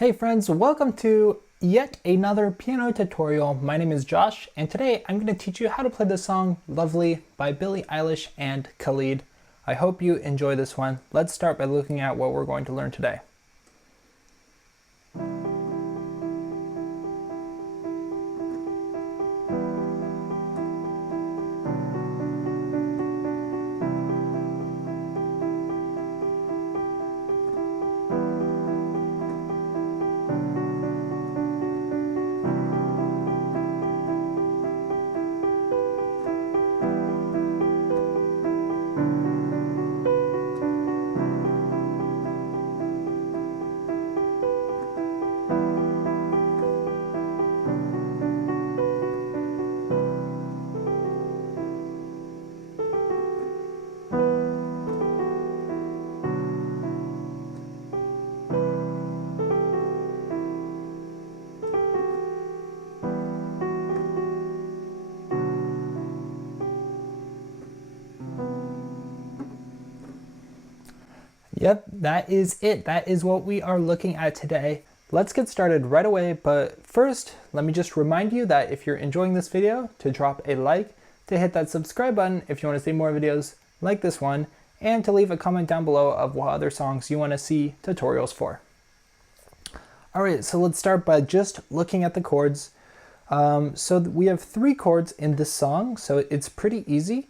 Hey friends, welcome to yet another piano tutorial. My name is Josh, and today I'm going to teach you how to play the song Lovely by Billie Eilish and Khalid. I hope you enjoy this one. Let's start by looking at what we're going to learn today. Yep, that is it. That is what we are looking at today. Let's get started right away, but first, let me just remind you that if you're enjoying this video, to drop a like, to hit that subscribe button if you want to see more videos like this one, and to leave a comment down below of what other songs you want to see tutorials for. Alright, so let's start by just looking at the chords. So we have 3 chords in this song, so it's pretty easy.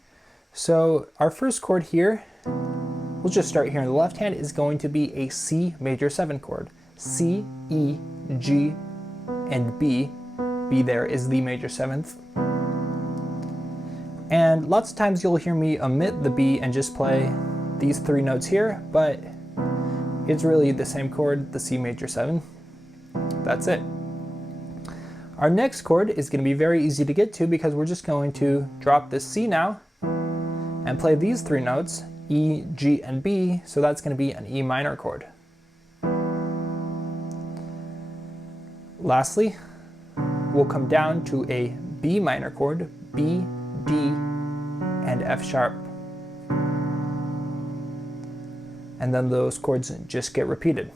So our first chord here, we'll just start here in the left hand, is going to be a C major 7 chord. C, E, G, and B. B there is the major 7th. And lots of times you'll hear me omit the B and just play these 3 notes here, but it's really the same chord, the C major 7. That's it. Our next chord is going to be very easy to get to because we're just going to drop this C now and play these 3 notes, E, G, and B, so that's going to be an E minor chord. Lastly, we'll come down to a B minor chord, B, D, and F sharp. And then those chords just get repeated.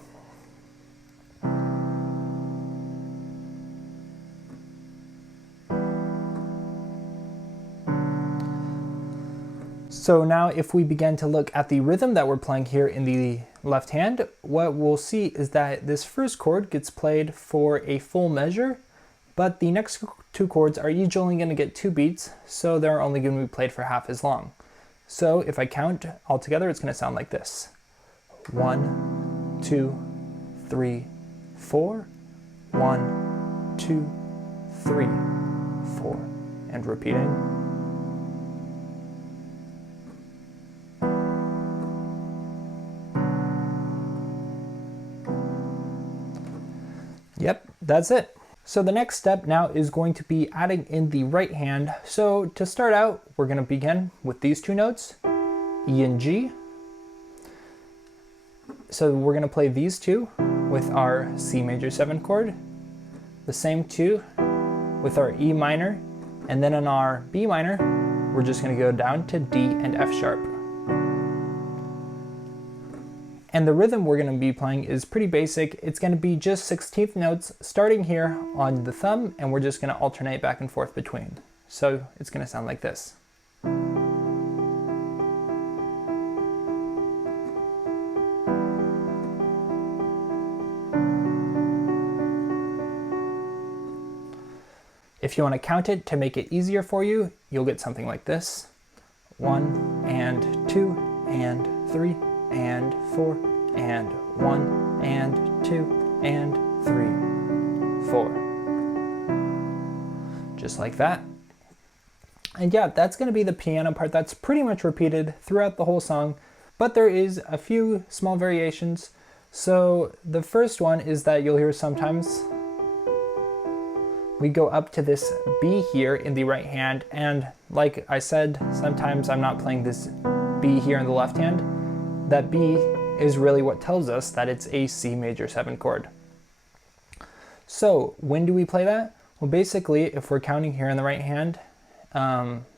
So now if we begin to look at the rhythm that we're playing here in the left hand, what we'll see is that this first chord gets played for a full measure, but the next 2 chords are each only going to get 2 beats, so they're only going to be played for half as long. So if I count all together, it's going to sound like this. 1, 2, 3, 4, 1, 2, 3, 4, and repeating. Yep, that's it. So the next step now is going to be adding in the right hand. So to start out, we're going to begin with these 2 notes, E and G. So we're going to play these 2 with our C major 7 chord, the same 2 with our E minor, and then on our B minor, we're just going to go down to D and F sharp. And the rhythm we're going to be playing is pretty basic. It's going to be just 16th notes starting here on the thumb, and we're just going to alternate back and forth between. So it's going to sound like this. If you want to count it to make it easier for you, you'll get something like this. 1 and 2 and 3 and 4 and 1 and 2 and 3, 4. Just like that. And yeah, that's going to be the piano part. That's pretty much repeated throughout the whole song, but there is a few small variations. So the first one is that you'll hear sometimes we go up to this B here in the right hand, and like I said, sometimes I'm not playing this B here in the left hand. That B is really what tells us that it's a C major 7 chord. So when do we play that? Well, basically, if we're counting here in the right hand,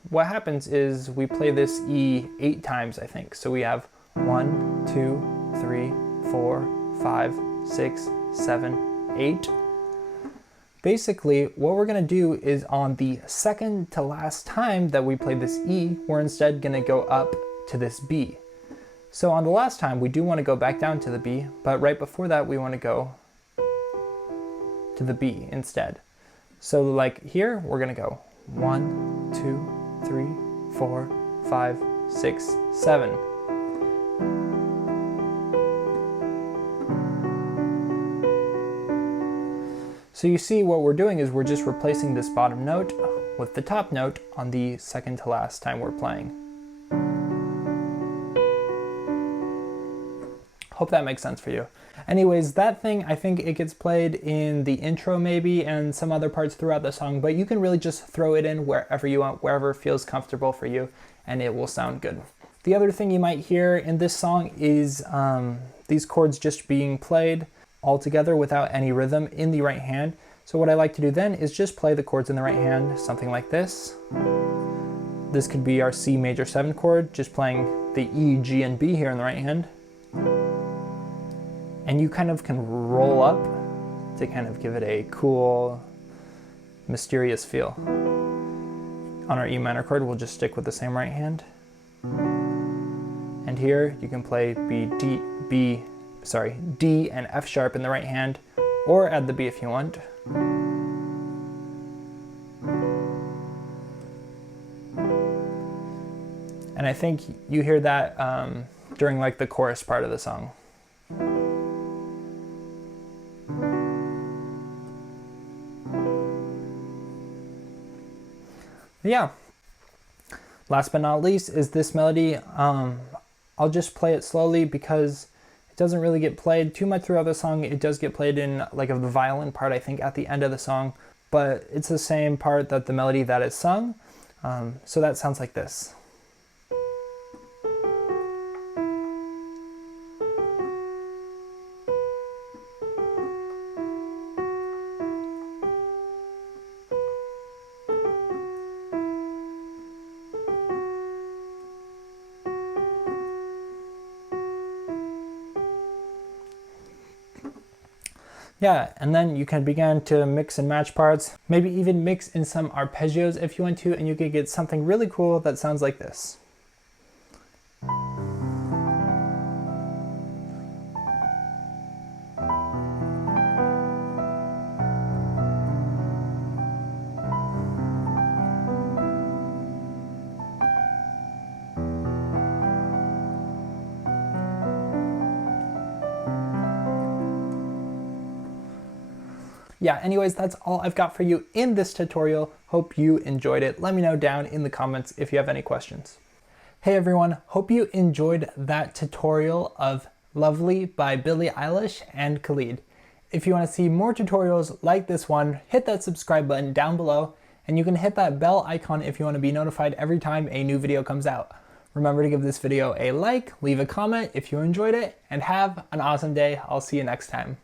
what happens is we play this E 8 times, I think. So we have 1, 2, 3, 4, 5, 6, 7, 8. Basically, what we're gonna do is on the second to last time that we played this E, we're instead gonna go up to this B. So on the last time, we do wanna go back down to the B, but right before that, we wanna go to the B instead. So like here, we're gonna go 1, 2, 3, 4, 5, 6, 7. So you see what we're doing is we're just replacing this bottom note with the top note on the second to last time we're playing. Hope that makes sense for you. Anyways, that thing, I think it gets played in the intro maybe and some other parts throughout the song, but you can really just throw it in wherever you want, wherever feels comfortable for you, and it will sound good. The other thing you might hear in this song is these chords just being played all together without any rhythm in the right hand. So what I like to do then is just play the chords in the right hand, something like this. This could be our C major 7 chord, just playing the E, G, and B here in the right hand. And you kind of can roll up to kind of give it a cool, mysterious feel. On our E minor chord, we'll just stick with the same right hand. And here you can play D and F sharp in the right hand, or add the B if you want. And I think you hear that during like the chorus part of the song. Yeah. Last but not least is this melody. I'll just play it slowly because it doesn't really get played too much throughout the song. It does get played in like of the violin part, I think, at the end of the song, but it's the same part that the melody that is sung. So that sounds like this. Yeah, and then you can begin to mix and match parts, maybe even mix in some arpeggios if you want to, and you can get something really cool that sounds like this. Yeah, anyways, that's all I've got for you in this tutorial. Hope you enjoyed it. Let me know down in the comments if you have any questions. Hey everyone, hope you enjoyed that tutorial of Lovely by Billie Eilish and Khalid. If you want to see more tutorials like this one, hit that subscribe button down below, and you can hit that bell icon if you want to be notified every time a new video comes out. Remember to give this video a like, leave a comment if you enjoyed it, and have an awesome day. I'll see you next time.